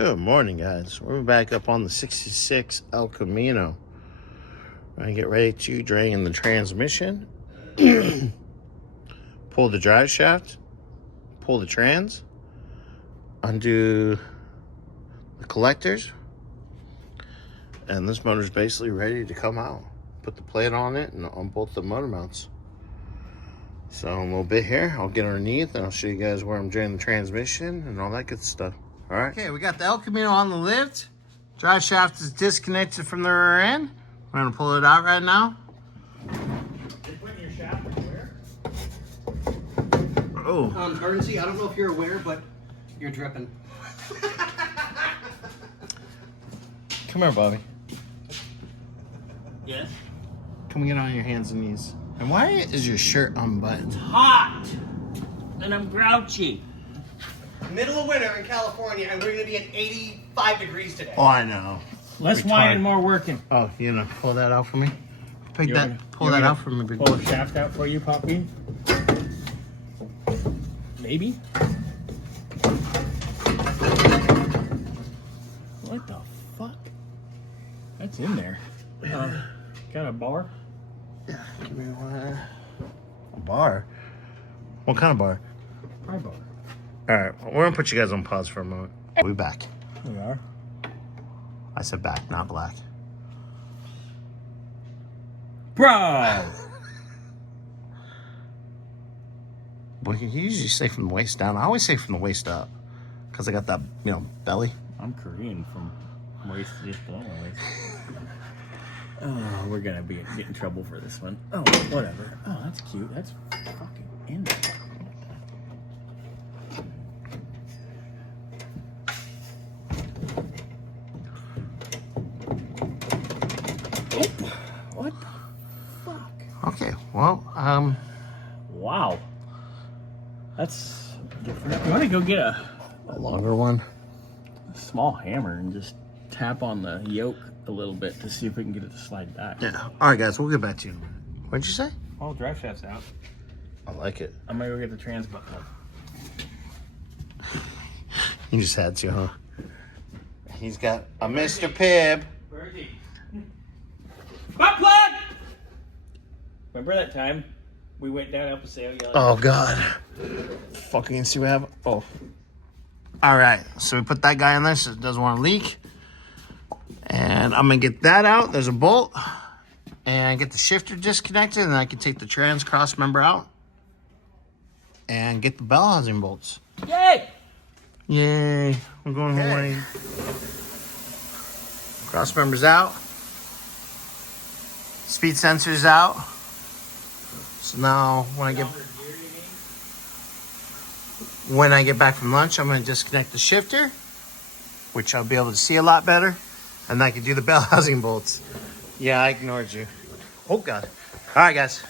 Good morning, guys. We're back up on the 66 El Camino. We're gonna get ready to drain the transmission, pull the drive shaft, pull the trans, undo the collectors, and this motor's basically ready to come out. Put the plate on it and on both the motor mounts. So in a little bit here, I'll get underneath and I'll show you guys where I'm draining the transmission and all that good stuff. All right. Okay, we got the El Camino on the lift. Drive shaft is disconnected from the rear end. We're gonna pull it out right now. You're putting your shaft where? Oh. Emergency, I don't know if you're aware, but you're dripping. Come here, Bobby. Yes. Come get on your hands and knees. And why is your shirt unbuttoned? Hot! And I'm grouchy. Middle of winter in California, and we're gonna be at 85 degrees today. Oh, I know. Less whining, more working. Oh, you gonna pull that out for me? Pull that want out for me, big pull boy. the shaft out for you, Poppy? Maybe? What the fuck? That's in there. Got a bar? Yeah, give me one. A bar? What kind of bar? Pry bar. All right, we're gonna put you guys on pause for a moment. We'll be back. We are. I said back, not black. Bro! Well, you usually say from the waist down. I always say from the waist up, because I got that, belly. I'm Korean from waist to just below my waist. Oh, we're gonna get in trouble for this one. Oh, whatever. Oh, that's cute. That's fucking in there. What the fuck? Okay, well, Wow. That's different. You want to go get a longer one. small hammer and just tap on the yoke a little bit to see if we can get it to slide back. Yeah. All right, guys, we'll get back to you in a minute. What'd you say? Oh, drive shaft's out. I like it. I'm gonna go get the trans button up. You just had to, huh? He's got a Mr. Pibb. Where is he? Butt plug! Remember that time we went down El Paseo yelling? Oh, God. Fucking see what happened. Oh. All right, so we put that guy in there so it doesn't want to leak. And I'm going to get that out. There's a bolt. And get the shifter disconnected, and I can take the trans cross member out. And get the bell housing bolts. Yay! Yay. We're going Hawaii. Cross members out. Speed sensors out. So now when I get back from lunch, I'm going to disconnect the shifter, which I'll be able to see a lot better, and I can do the bell housing bolts. Yeah, I ignored you. Oh God. All right, guys.